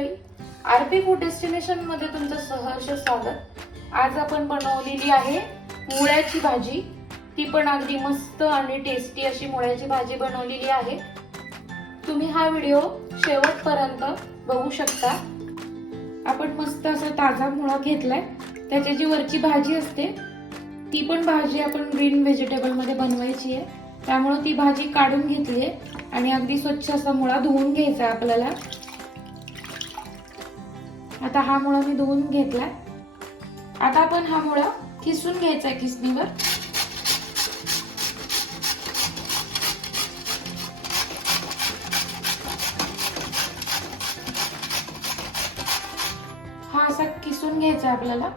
मंडळी, RP food destination मध्ये तुमचं सहर्ष स्वागत। आज आपण बनवलेली आहे मुळ्याची भाजी। ती पण अगदी मस्त आणि टेस्टी अशी मुळ्याची भाजी बनवलेली आहे। तुम्ही हा व्हिडिओ शेवटपर्यंत बघू शकता। आपण मस्त असा ताजा मुळा घेतलाय, त्याची जी वरची भाजी असते ती पण भाजी आपण ग्रीन व्हेजिटेबल मध्ये बनवायची आहे, त्यामुळे ती भाजी काढून घेतली आहे आणि अगदी स्वच्छ असा मुळा धुवून घ्यायचा आपल्याला। आता हा मुळा मी धुवून घेतलाय। आता आपण हा मुळा किसून घ्यायचा आहे किसणीवर। हा असा किसून घ्यायचा आपल्याला।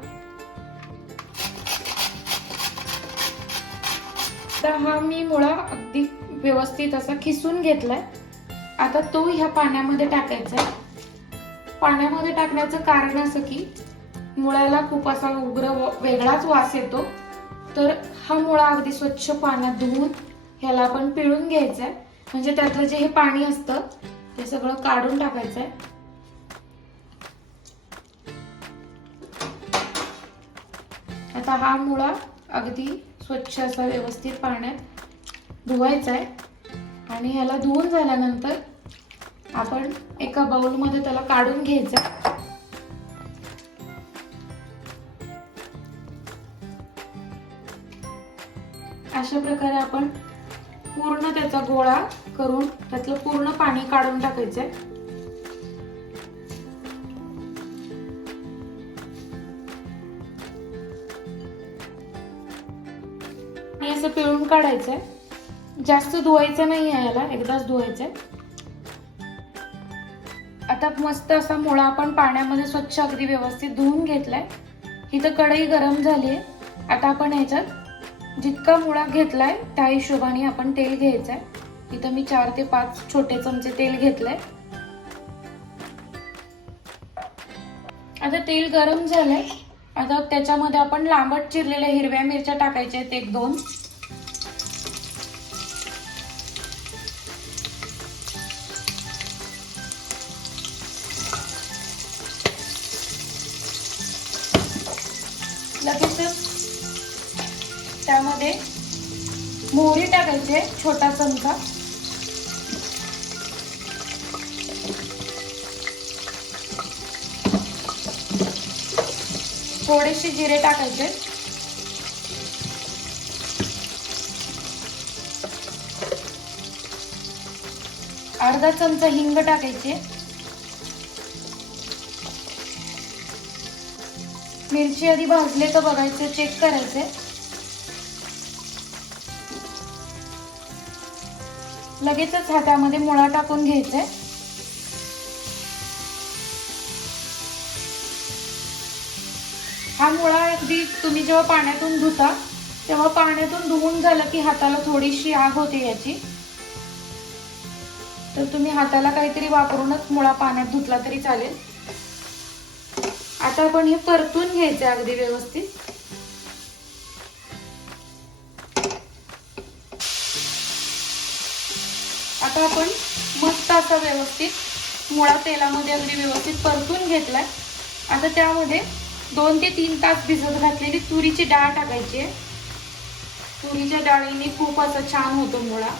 तर हा मी मुळा अगदी व्यवस्थित असा किसून घेतलाय। आता तो ह्या पाण्यामध्ये टाकायचा आहे। पाण्यामध्ये टाकण्याचं कारण असं की मुळ्याला खूप असा उग्र वेगळाच वास येतो, तर हा मुळा अगदी स्वच्छ पाण्यात धुवून ह्याला आपण पिळून घ्यायचा आहे, म्हणजे त्यातलं जे हे पाणी असतं ते सगळं काढून टाकायचं आहे। आता हा मुळा अगदी स्वच्छ असा व्यवस्थित पाण्यात धुवायचा आहे आणि ह्याला धुवून झाल्यानंतर आपण एका बाउल मध्ये त्याला काढून घ्यायचं। अशा प्रकारे आपण पूर्ण त्याचा गोळा करून त्यातलं पूर्ण पाणी काढून टाकायचंय। आणि असं पिळून काढायचंय, जास्त धुवायचं नाही आहे याला, एकदाच धुवायचंय। आता मस्त असा मुळा आपण पाण्यामध्ये स्वच्छ अगदी व्यवस्थित धुवून घेतलाय। इथं कढई गरम झाली आहे। आता आपण ह्याच्यात जितका मुळा घेतलाय त्या हिशोबाने आपण तेल घ्यायचंय। इथं मी 4 ते 5 छोटे चमचे तेल घेतलंय। आता तेल गरम झालंय। आता त्याच्यामध्ये आपण लांबट चिरलेल्या हिरव्या मिरच्या टाकायच्या आहेत 1-2। लगेचच त्यामध्ये मोहरी टाकायची आहे, छोटा चमचा। थोडेसे जिरे टाकायचे। अर्धा चमचा हिंग टाकायचे। मिरची आधी भाजले का बघायचे, चेक करायचे। लगेचच हातामध्ये मुळा टाकून घ्यायचे। हा मुळा अगदी तुम्ही जेव्हा पाण्यातून धुता तेव्हा पाण्यातून धुवून झालं की हाताला थोडीशी आग होते याची, तर तुम्ही हाताला काहीतरी वापरूनच मुळा पाण्यात धुतला तरी चालेल। आता आपण हे परतून घ्यायचे अगदी व्यवस्थित। आता आपण मस्त असा व्यवस्थित मुळा तेलामध्ये अगदी व्यवस्थित परतून घेतलाय। आता त्यामध्ये 2 ते 3 तास भिजत घातलेली तुरीची डाळ टाकायची आहे। तुरीच्या डाळीने खूप असा छान होतो मुळा।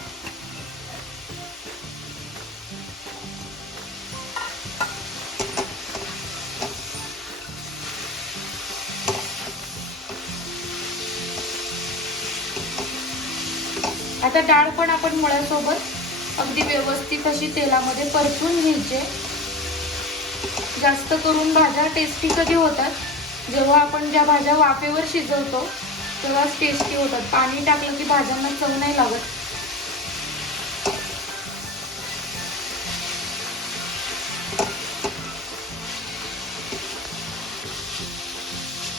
आता डाळ पण आपण मुळ्यासोबत अगदी व्यवस्थित अशी तेलामध्ये परतून घ्यायची। जास्त करून भाज्या टेस्टी कधी होतात जेव्हा आपण ज्या भाज्या वाफेवर शिजवतो तेव्हाच टेस्टी होतात। पाणी टाकलं की भाज्यांना चव नाही लागत।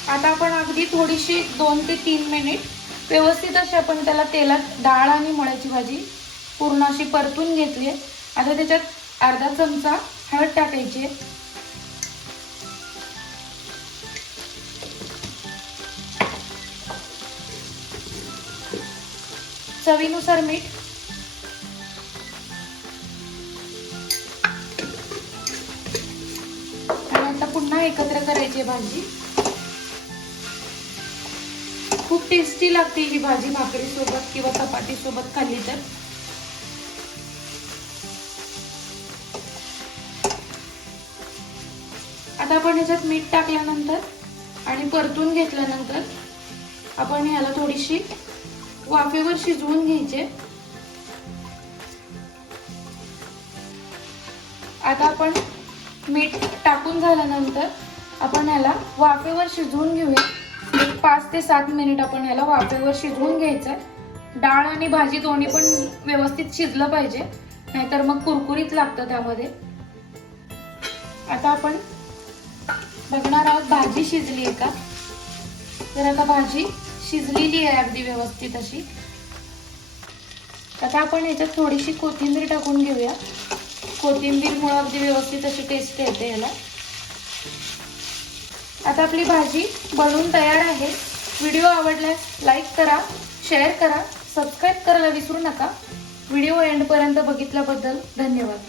आता आपण अगदी थोडीशी 2 ते 3 मिनिट व्यवस्थित अशी आपण त्याला तेलात डाळ आणि मुळ्याची भाजी पूर्ण अशी परतून घेतली आहे। आता त्याच्यात अर्धा चमचा हळद टाकायची। चवीनुसार मीठ। एकत्र करायची भाजी. खूप टेस्टी लागते ही भाजी भाकरी सोबत किंवा चपाती सोबत खाल्ली तर. आता आपण ह्याच्यात मीठ टाकल्यानंतर आणि परतून घेतल्यानंतर आपण ह्याला थोडीशी वाफेवर शिजवून घ्यायचे. आता आपण मीठ टाकून झाल्यानंतर आपण ह्याला वाफेवर शिजवून घेऊया. 5 ते 7 मिनिट आपण ह्याला वाफेवर शिजवून घ्यायचं. डाळ आणि भाजी दोन्ही पण व्यवस्थित शिजलं पाहिजे, नाहीतर मग कुरकुरीत लागतं त्यामध्ये. आता आपण बघणार आहोत भाजी शिजली आहे का. तर आता भाजी शिजलेली आहे अगदी व्यवस्थित अशी. आता आपण याच्यात थोडीशी कोथिंबीर टाकून घेऊया. कोथिंबीरमुळे अगदी व्यवस्थित अशी टेस्ट येते याला. आता आपली भाजी बनवून तयार आहे. व्हिडिओ आवडल्यास लाईक करा, शेअर करा, सबस्क्राईब करायला विसरू नका. व्हिडिओ एंडपर्यंत बघितल्याबद्दल धन्यवाद.